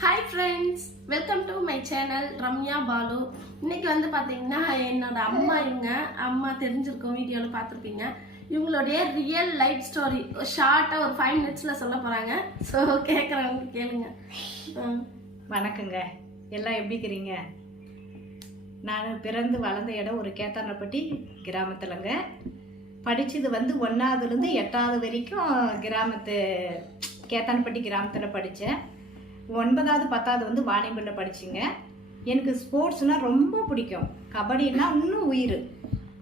Hi friends welcome to my channel Ramya Balu இன்னைக்கு வந்து பார்த்தீங்கன்னா என்னோட அம்மா இவங்க அம்மா தெரிஞ்சிருக்கோம் வீடியோவில் பார்த்துருப்பீங்க இவங்களுடைய ரியல் லைஃப் ஸ்டோரி ஷார்ட்டாக ஒரு ஃபைவ் மினிட்ஸில் சொல்ல போகிறாங்க ஸோ கேட்குறவங்க கேளுங்க. வணக்கங்க. எல்லாம் எப்படி இருக்கிறீங்க? நான் பிறந்து வளர்ந்த இடம் ஒரு கேத்தானப்பட்டி கிராமத்துலங்க. படித்தது வந்து ஒன்றாவதுலேருந்து எட்டாவது வரைக்கும் கிராமத்து கேத்தானப்பட்டி கிராமத்தில் படித்தேன் ஒன்பதாவது பத்தாவது வந்து வாணிபுரில் படிச்சிங்க. எனக்கு ஸ்போர்ட்ஸ்னால் ரொம்ப பிடிக்கும். கபடின்னா இன்னும் உயிர்.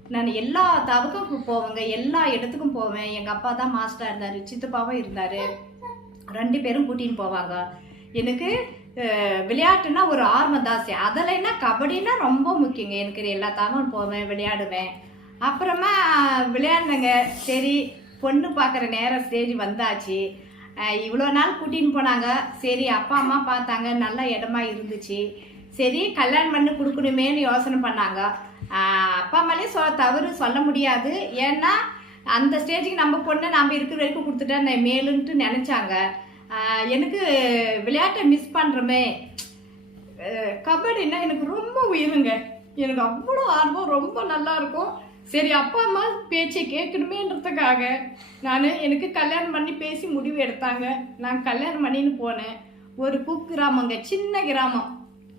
நான் எல்லா தவுக்கும் போவேங்க. எல்லா இடத்துக்கும் போவேன். எங்கள் அப்பா தான் மாஸ்டராக இருந்தார். சித்தப்பாவும் இருந்தார். ரெண்டு பேரும் கூட்டின்னு போவாங்க. எனக்கு விளையாட்டுனா ஒரு ஆர்வம் தாசி அதில் என்ன கபடினா ரொம்ப முக்கியங்க. எனக்கு எல்லா தாவும் போவேன் விளையாடுவேன். அப்புறமா விளையாடுனேங்க. சரி பொண்ணு பார்க்குற நேரம் ஸ்டேஜ் வந்தாச்சு. இவ்வளோ நாள் கூட்டின்னு போனாங்க. சரி அப்பா அம்மா பார்த்தாங்க. நல்ல இடமா இருந்துச்சு. சரி கல்யாணம் பண்ணி கொடுக்கணுமேன்னு யோசனை பண்ணாங்க. அப்பா அம்மாலேயும் சொ தவறு சொல்ல முடியாது. ஏன்னா அந்த ஸ்டேஜுக்கு நம்ம பொண்ணை நம்ம இருக்கிற வரைக்கும் கொடுத்துட்டா மேலுன்ட்டு நினச்சாங்க. எனக்கு விளையாட்டை மிஸ் பண்ணுறோமே கபடின்னா எனக்கு ரொம்ப உயிருங்க. எனக்கு அவ்வளோ ஆர்வம் ரொம்ப நல்லா இருக்கும். சரி அப்பா அம்மா பேச்சை கேட்கணுமேன்றதுக்காக நான் எனக்கு கல்யாணம் பண்ணி பேசி முடிவு எடுத்தாங்க. நான் கல்யாணம் பண்ணின்னு போனேன். ஒரு குக்கிராமங்க சின்ன கிராமம்.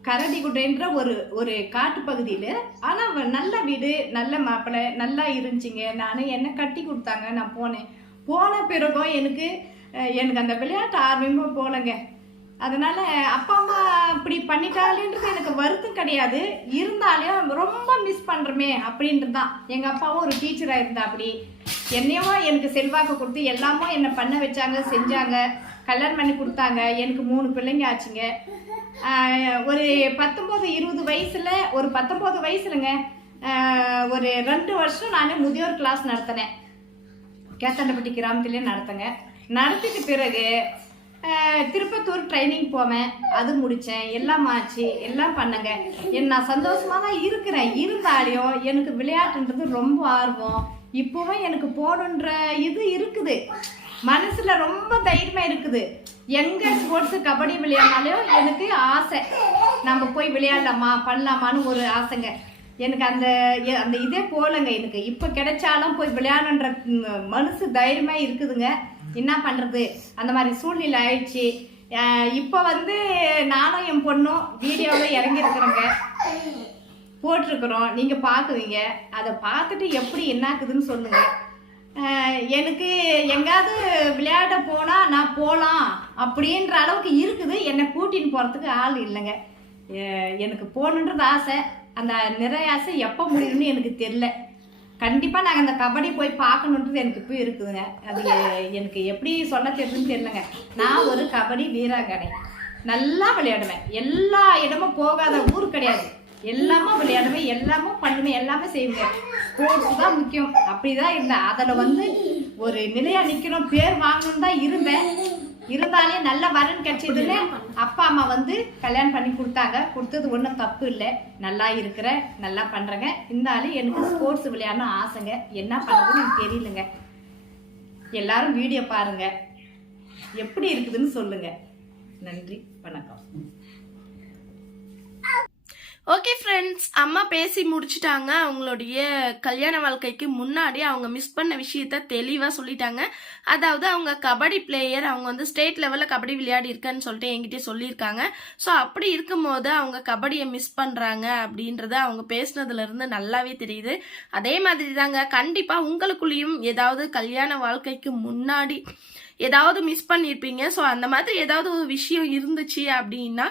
கரடிக்குட்டைன்ற ஒரு ஒரு காட்டு பகுதியில். ஆனால் நல்ல வீடு நல்ல மாப்பிள்ளை நல்லா இருந்துச்சுங்க. நான் என்ன கட்டி கொடுத்தாங்க நான் போனேன். போன பிறகும் எனக்கு எனக்கு அந்த விளையாட்டு ஆர்வமாக போனேங்க அதனால அப்பா அம்மா இப்படி பண்ணிட்டாலேன்றது எனக்கு வருத்தம் கிடையாது. இருந்தாலும் ரொம்ப மிஸ் பண்ணுறோமே அப்படின்றது தான் எங்கள் அப்பாவும் ஒரு டீச்சராக இருந்தா அப்படி என்னையோ எனக்கு செல்வாக்கு கொடுத்து எல்லாமோ என்னை பண்ண வச்சாங்க செஞ்சாங்க. கல்யாணம் பண்ணி கொடுத்தாங்க. எனக்கு மூணு பிள்ளைங்க ஆச்சுங்க. ஒரு பத்தொம்போது இருபது வயசில் ஒரு பத்தொம்போது வயசுலங்க ஒரு ரெண்டு வருஷம் நான் முதியோர் கிளாஸ் நடத்தினேன். கேத்தாண்டப்பட்டி கிராமத்துலேயே நடத்தங்க. நடத்திட்டு பிறகு திருப்பத்தூர் ட்ரைனிங் போவேன். அது முடித்தேன் எல்லாம் ஆச்சு. எல்லாம் பண்ணுங்க. என் நான் சந்தோஷமாக தான் இருக்கிறேன். இருந்தாலையும் எனக்கு விளையாட்டுன்றது ரொம்ப ஆர்வம். இப்போவும் எனக்கு போகணுன்ற இது இருக்குது. மனசில் ரொம்ப தைரியமாக இருக்குது. எங்கே ஸ்போர்ட்ஸு கபடி விளையாடினாலையும் எனக்கு ஆசை. நம்ம போய் விளையாடலாமா பண்ணலாமான்னு ஒரு ஆசைங்க. எனக்கு அந்த அந்த இதே போலங்க எனக்கு. இப்போ கிடைச்சாலும் போய் விளையாடணுன்ற மனசு தைரியமாக இருக்குதுங்க. என்ன பண்ணுறது அந்த மாதிரி சூழ்நிலை ஆயிடுச்சு. இப்போ வந்து நானும் என் பொண்ணும் வீடியோவில் இறங்கியிருக்கிறோங்க. போட்டிருக்கிறோம். நீங்கள் பார்க்குவீங்க. அதை பார்த்துட்டு எப்படி என்னாக்குதுன்னு சொல்லுங்கள் எனக்கு எங்காவது விளையாட போனால் நான் போகலாம் அப்படின்ற அளவுக்கு இருக்குது. என்னை கூட்டின்னு போகிறதுக்கு ஆள் இல்லைங்க. எனக்கு போகணுன்றது ஆசை. அந்த நிறைய ஆசை எப்போ முடியும்னு எனக்கு தெரில கண்டிப்பாக நாங்கள் அந்த கபடி போய் பார்க்கணுன்றது எனக்கு இப்போ இருக்குதுங்க. அது எனக்கு எப்படி சொல்ல தெரியுதுன்னு தெரியலங்க. நான் ஒரு கபடி வீராங்கனை. நல்லா விளையாடுவேன். எல்லா இடமும் போகாத ஊர் கிடையாது. எல்லாமும் விளையாடுவேன். எல்லாமும் பண்ணுவேன். எல்லாமே செய்வேன். ஸ்போர்ட்ஸ் தான் முக்கியம். அப்படிதான் இருந்தேன். அதில் வந்து ஒரு நிலையா நிற்கணும் பேர் வாங்கணும் தான் இருந்தேன். இருந்தாலே நல்ல வரன் கிடைச்சதுல அப்பா அம்மா வந்து கல்யாணம் பண்ணி கொடுத்தாங்க. கொடுத்தது ஒன்றும் தப்பு இல்லை. நல்லா இருக்கிறேன் நல்லா பண்றேங்க. இருந்தாலும் எனக்கு ஸ்போர்ட்ஸ் விளையாடணும் ஆசைங்க. என்ன பண்றதுன்னு எனக்கு தெரியலங்க. எல்லாரும் வீடியோ பாருங்க. எப்படி இருக்குதுன்னு சொல்லுங்க. நன்றி. வணக்கம். ஓகே ஃப்ரெண்ட்ஸ் அம்மா பேசி முடிச்சுட்டாங்க. அவங்களுடைய கல்யாண வாழ்க்கைக்கு முன்னாடி அவங்க மிஸ் பண்ண விஷயத்த தெளிவாக சொல்லிட்டாங்க. அதாவது அவங்க கபடி பிளேயர் அவங்க வந்து ஸ்டேட் லெவலில் கபடி விளையாடி இருக்கேன்னு சொல்லிட்டு என்கிட்ட சொல்லியிருக்காங்க. ஸோ அப்படி இருக்கும்போது அவங்க கபடியை மிஸ் பண்ணுறாங்க அப்படின்றத அவங்க பேசுனதுலேருந்து நல்லாவே தெரியுது. அதே மாதிரி தாங்க கண்டிப்பாக உங்களுக்குள்ளேயும் ஏதாவது கல்யாண வாழ்க்கைக்கு முன்னாடி ஏதாவது மிஸ் பண்ணியிருப்பீங்க ஸோ அந்த மாதிரி ஏதாவது ஒரு விஷயம் இருந்துச்சு அப்படின்னா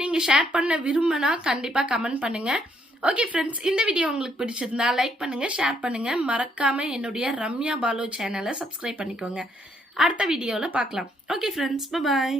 நீங்கள் ஷேர் பண்ண விரும்பினா கண்டிப்பாக கமெண்ட் பண்ணுங்கள் ஓகே ஃப்ரெண்ட்ஸ் இந்த வீடியோ உங்களுக்கு பிடிச்சிருந்தா லைக் பண்ணுங்கள் ஷேர் பண்ணுங்கள் மறக்காமல் என்னுடைய ரம்யா பாலு சேனலை சப்ஸ்கிரைப் பண்ணிக்கோங்க. அடுத்த வீடியோவில் பார்க்கலாம். Okay friends bye